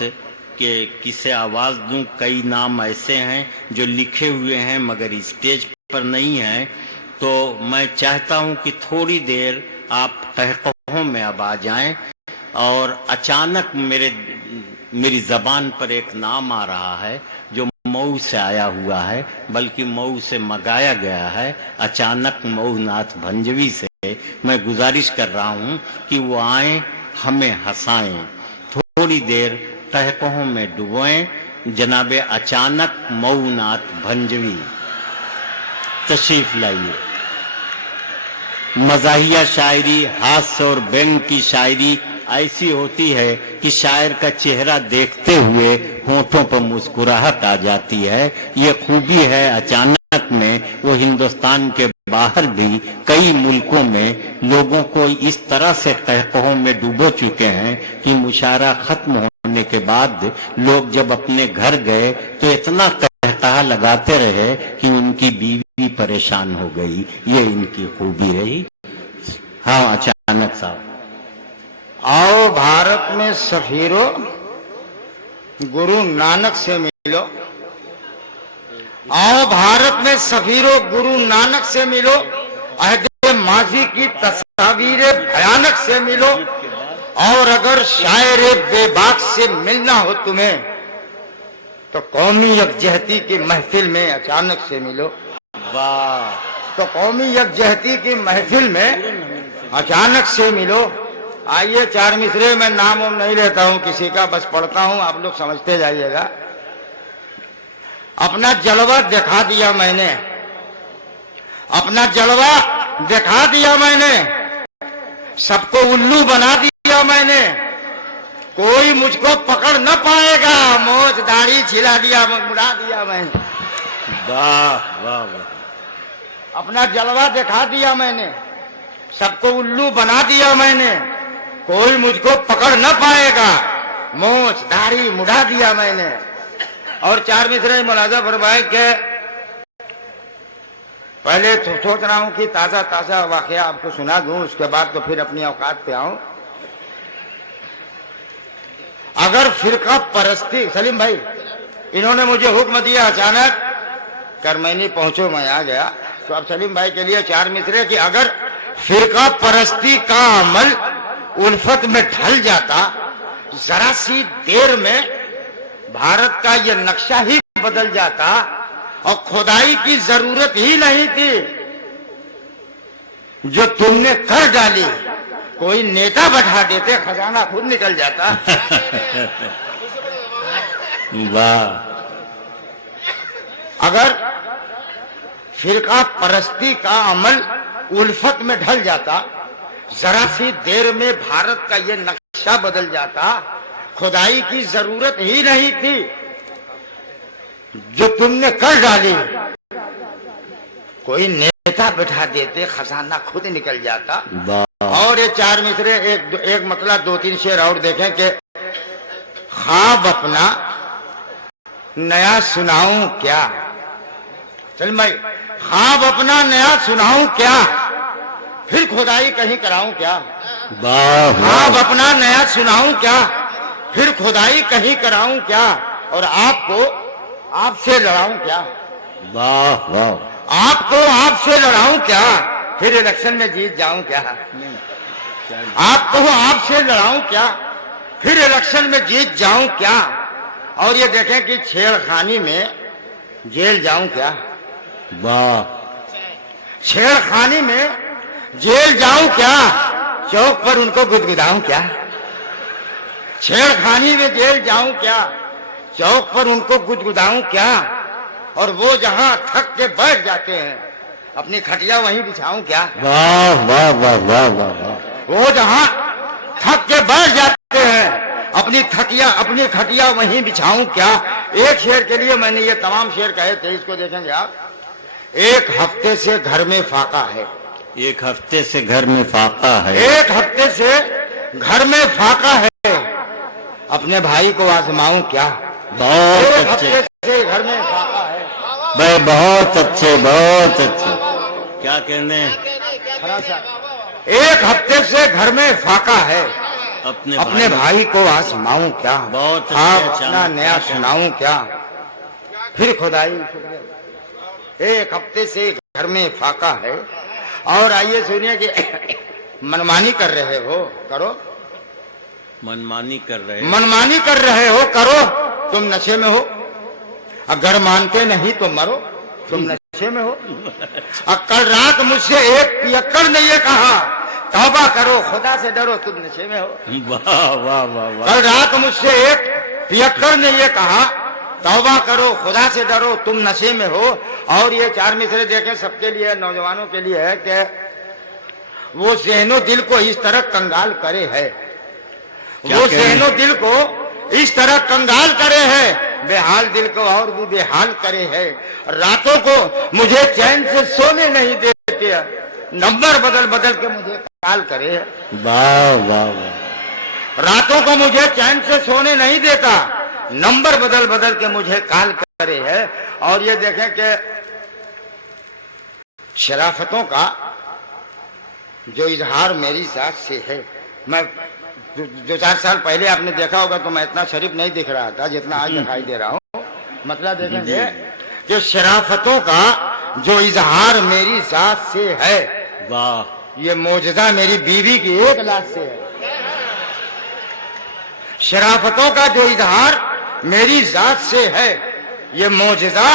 वक्त कि किसे आवाज़ दूं। कई नाम ऐसे हैं जो लिखे हुए हैं मगर स्टेज पर नहीं हैं, तो मैं चाहता हूं कि थोड़ी देर आप कहकहों में अब आ जाएं। और अचानक मेरी ज़बान पर एक नाम आ रहा है जो मऊ से आया हुआ है, बल्कि मऊ से मंगाया गया है। अचानक मऊनाथ भंजवी से मैं गुजारिश कर रहा हूं कि वो आए, हमें हंसाएं, थोड़ी देर कहकहों में डुबोएं। जनाबे अचानक मऊनाथ भंजवी तशरीफ लाइए। मज़ाहिया शायरी, हास्य और व्यंग की शायरी ऐसी होती है कि शायर का चेहरा देखते हुए होठों पर मुस्कुराहट आ जाती है। ये खूबी है अचानक में। वो हिंदुस्तान के बाहर भी कई मुल्कों में लोगों को इस तरह से कहकहों में डूबो चुके हैं कि मुशायरा खत्म होने के बाद लोग जब अपने घर गए तो इतना कहकहा लगाते रहे कि उनकी बीवी परेशान हो गई। ये इनकी खूबी रही। हाँ अचानक साहब। आओ भारत में सफीरो, गुरु नानक से मिलो। आओ भारत में सफीरो, गुरु नानक से मिलो। अहदे माजी की तस्वीरें भयानक से मिलो। और अगर शायरे बेबाक से मिलना हो तुम्हें तो कौमी यकजहती की महफिल में अचानक से मिलो। वाह। तो कौमी यकजहती की महफिल में अचानक से मिलो। आइए चार मिसरे में नाम वाम नहीं लेता हूं किसी का, बस पढ़ता हूं, आप लोग समझते जाइएगा। अपना जलवा दिखा दिया मैंने, अपना जलवा दिखा दिया मैंने, सबको उल्लू बना दिया मैंने। कोई मुझको पकड़ न पाएगा, मोच दाढ़ी छिला दिया, मुड़ा दिया मैंने। वाह वाह वाह। अपना जलवा दिखा दिया मैंने, सबको उल्लू बना दिया मैंने। कोई मुझको पकड़ न पाएगा, मोच दाढ़ी मुड़ा दिया मैंने। और चार मिसरे मुलाजा फरमाए के पहले सोच रहा हूं कि ताजा ताजा वाकया आपको सुना दूं, उसके बाद तो फिर अपनी औकात पे आऊं। अगर फिरका परस्ती, सलीम भाई इन्होंने मुझे हुक्म दिया अचानक, करमैनी पहुंचो, मैं आ गया। तो अब सलीम भाई के लिए चार मिसरे कि अगर फिरका परस्ती का अमल उल्फत में ढल जाता, जरा सी देर में भारत का यह नक्शा ही बदल जाता और खुदाई की जरूरत ही नहीं थी जो तुमने कर डाली। कोई नेता बैठा देते, खजाना खुद निकल जाता। वाह। अगर फिरका परस्ती का अमल उल्फत में ढल जाता, जरा सी देर में भारत का ये नक्शा बदल जाता, खुदाई की जरूरत ही नहीं थी जो तुमने कर डाली। कोई नेता बैठा देते, खजाना खुद निकल जाता। और ये चार मिसरे एक मतलब दो तीन शेर और देखें कि ख्वाब अपना नया सुनाऊं क्या। चल भाई, ख्वाब अपना नया सुनाऊं क्या, फिर खुदाई कहीं कराऊं क्या। ख्वाब अपना नया सुनाऊं क्या, फिर खुदाई कहीं कराऊं क्या। और आपको आपसे लड़ाऊं क्या। वाह वाह। आपको आपसे लड़ाऊं क्या, फिर इलेक्शन में जीत जाऊं क्या। आपको आपसे लड़ाऊं क्या, फिर इलेक्शन में जीत जाऊं क्या। और ये देखें कि छेड़खानी में जेल जाऊं क्या। वाह। छेड़खानी में जेल जाऊं क्या, चौक पर उनको गुदगुदाऊं क्या। छेड़खानी में जेल जाऊं क्या, चौक पर उनको गुदगुदाऊं क्या। और वो जहां थक के बैठ जाते हैं, अपनी खटिया वहीं बिछाऊं क्या। वाह वाह वाह वाह वाह। वो जहां थक के बैठ जाते हैं, अपनी खटिया वहीं बिछाऊं क्या। एक शेर के लिए मैंने ये तमाम शेर कहे थे, इसको देखेंगे आप। एक हफ्ते से घर में फाका है, एक हफ्ते से घर में फाका है, एक हफ्ते से घर में फाका है, अपने भाई को आजमाऊं क्या। बहुत एक अच्छे, हफ्ते से घर में फाका है। भाई बहुत अच्छे बहुत अच्छे। क्या कहने। एक हफ्ते से घर में फाका है, अपने भाई को आजमाऊं क्या, बहुत अपना नया सुनाऊं क्या, फिर खुदाई एक हफ्ते से घर में फाका है। और आइए सुनिए कि मनमानी कर रहे हो, करो। मनमानी कर रहे हो, करो। तुम नशे में हो, अगर मानते नहीं तो मरो, तुम नशे में हो। कल रात मुझसे एक पियक्कड़ ने ये कहा, तौबा करो, खुदा से डरो, तुम नशे में हो। वाह वाह वाह वाह। कल रात मुझसे एक पियक्कड़ ने ये कहा, तौबा करो, खुदा से डरो, तुम नशे में हो। और ये चार मिसरे देखें, सबके लिए, नौजवानों के लिए है कि वो ज़हनो दिल को इस तरह कंगाल करे है, वो ज़हनो दिल को इस तरह कंगाल करे है, बेहाल दिल को और भी बेहाल करे है। रातों को मुझे चैन से सोने नहीं देते, नंबर बदल बदल के मुझे काल करे है। वाह वाह वाह। रातों को मुझे चैन से सोने नहीं देता, नंबर बदल बदल के मुझे काल करे है। और ये देखें कि शराफतों का जो इजहार मेरी जात से है, मैं 2-4 साल पहले आपने देखा होगा तो मैं इतना शरीफ नहीं दिख रहा था जितना आज दिखाई दे रहा हूँ। मतलब देखेंगे कि शराफतों का जो इजहार मेरी जात से है, वाह, ये मौजदा मेरी बीवी की एक लाश से है। शराफतों का जो इजहार मेरी जात से है, ये मौजदा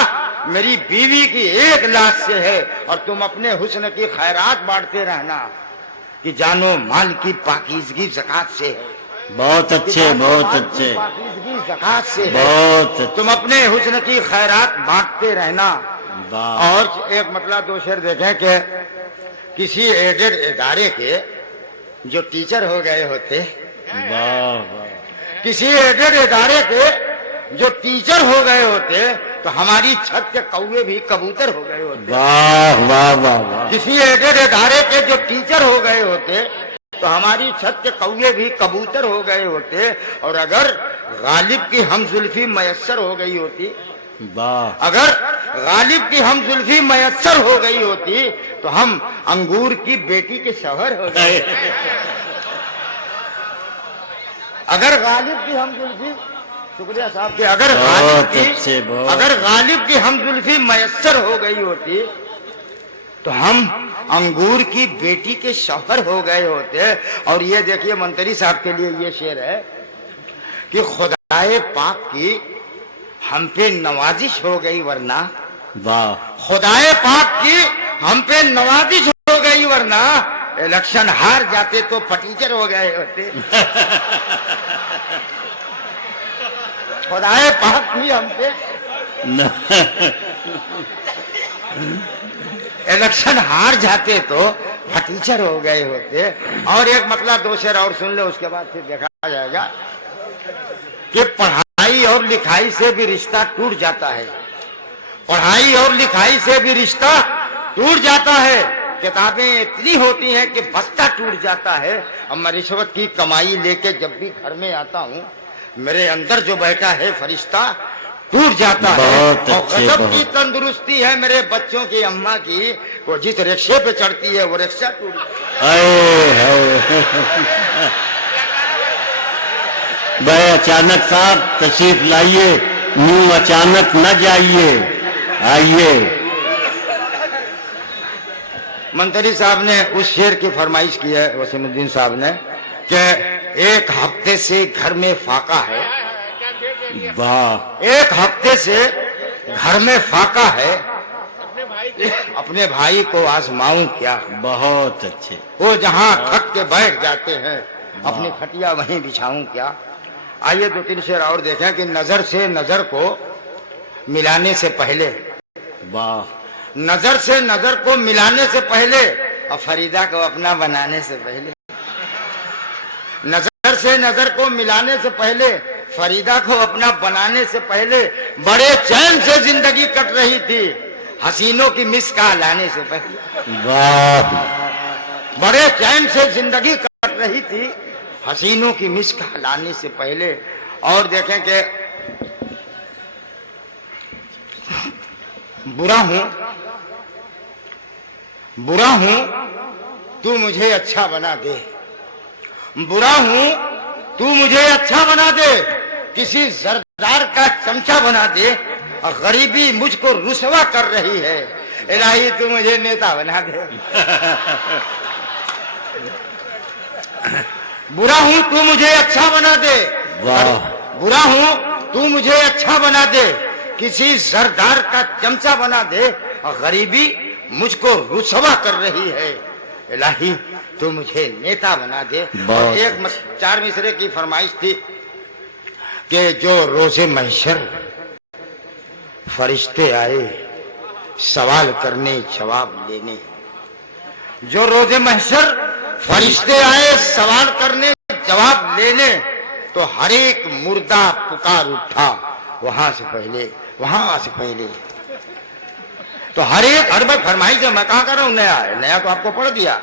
मेरी बीवी की एक लाश से है। और तुम अपने हुस्न की खैरात बांटते रहना कि जानो माल की पाकीज़गी ज़कात से है। बहुत अच्छे, बहुत अच्छे, पाकीज़गी ज़कात से है। बहुत अच्छे। तुम अपने हुस्न की खैरात बांटते रहना। वाह। और एक मतलब 2 शेर देखें कि किसी एडेड इदारे के जो टीचर हो गए होते, वाह वाह, किसी एडेड इदारे के जो टीचर हो गए होते तो हमारी छत के कौवे भी कबूतर हो गए होते। वाह वाह वाह वाह। किसी एडेड इदारे के जो टीचर हो गए होते तो हमारी छत के कौवे भी कबूतर हो गए होते। और अगर गालिब की हमजुल्फी मयस्सर हो गई होती, वाह, अगर गालिब की हमजुल्फी मयस्सर हो गई होती तो हम अंगूर की बेटी के शौहर हो गए। अगर गालिब की हमजुल्फी, शुक्रिया साहब के, अगर गालिब की हमजुल्फी मयस्सर हो गई होती तो हम अंगूर की बेटी के शौहर हो गए होते। और ये देखिए मंत्री साहब के लिए ये शेर है कि खुदाए पाक की हम पे नवाजिश हो गई वरना, वाह, खुदाए पाक की हम पे नवाजिश हो गई वरना इलेक्शन हार जाते तो फटीचर हो गए होते। खुदाए पाक की हम पे इलेक्शन हार जाते तो फटीचर हो गए होते। और एक मतलब 2 शेर और सुन ले, उसके बाद फिर देखा जाएगा कि पढ़ाई और लिखाई से भी रिश्ता टूट जाता है, पढ़ाई और लिखाई से भी रिश्ता टूट जाता है। किताबें इतनी होती हैं कि बस्ता टूट जाता है। अब मैं रिश्वत की कमाई लेके जब भी घर में आता हूँ, मेरे अंदर जो बैठा है फरिश्ता टूट जाता है। और गजब की तंदुरुस्ती है मेरे बच्चों की अम्मा की, वो जिस रिक्शे पे चढ़ती है वो रिक्शा टूट भाई अचानक साहब तशरीफ लाइए, यूं अचानक न जाइए, आइए। मंत्री साहब ने उस शेर की फरमाइश की है, वसीमुद्दीन साहब ने, कि एक हफ्ते से घर में फाका है। वाह, एक हफ्ते से घर में फाका है, अपने भाई को आजमाऊं क्या। बहुत अच्छे। वो जहां थक के बैठ जाते हैं, अपनी खटिया वहीं बिछाऊं क्या। आइए 2-3 शेर और देखें कि नजर से नजर को मिलाने से पहले, वाह, नजर से नजर को मिलाने से पहले और फरीदा को अपना बनाने से पहले, नजर से नजर को मिलाने से पहले, फरीदा को अपना बनाने से पहले बड़े चैन से जिंदगी कट रही थी, हसीनों की मिस का लाने से पहले। वाह, बड़े चैन से जिंदगी कट रही थी, हसीनों की मिस का लाने से पहले। और देखें कि बुरा हूं तू मुझे अच्छा बना दे, बुरा हूं तू मुझे अच्छा बना दे, किसी जरदार का चमचा बना दे, और गरीबी मुझको रुसवा कर रही है, इलाही तू मुझे नेता बना दे। बुरा हूं तू मुझे अच्छा बना दे, बुरा हूं तू मुझे अच्छा बना दे, किसी जरदार का चमचा बना दे, और गरीबी मुझको रुसवा कर रही है, इलाही तू मुझे नेता बना दे। और एक 4 मिसरे की फरमाइश थी कि जो रोजे महशर फरिश्ते आए सवाल करने जवाब लेने, जो रोजे महशर फरिश्ते आए सवाल करने जवाब लेने, तो हर एक मुर्दा पुकार उठा वहां से पहले, वहां से पहले। तो हर एक हर बार फरमाइश है, मैं कहां कर रहा हूं, नया है, नया तो आपको पढ़ दिया।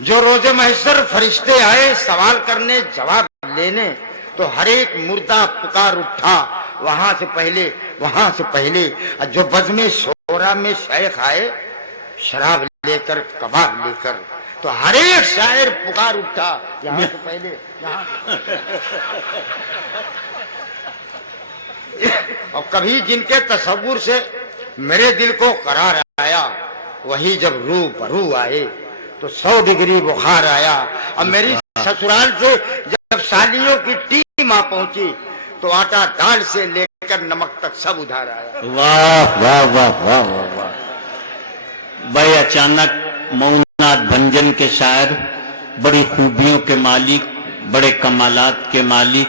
जो रोजे महशर फरिश्ते आए सवाल करने जवाब लेने, तो हर एक मुर्दा पुकार उठा वहां से पहले, वहां से पहले। जो बज़्म शोरा में शेख आए शराब लेकर कबाब लेकर, तो हर एक शायर पुकार उठा यहाँ से पहले, यहाँ। और कभी जिनके तसव्वुर से मेरे दिल को करार आया, वही जब रूबरू आए तो 100 डिग्री बुखार आया। और मेरी ससुराल से जब सालियों की टीम आ पहुंची, तो आटा दाल से लेकर नमक तक सब उधार आया। वाह वाह वाह वाह वाह वाह। भाई अचानक मौनात भंजन के शायर, बड़ी खूबियों के मालिक, बड़े कमालात के मालिक,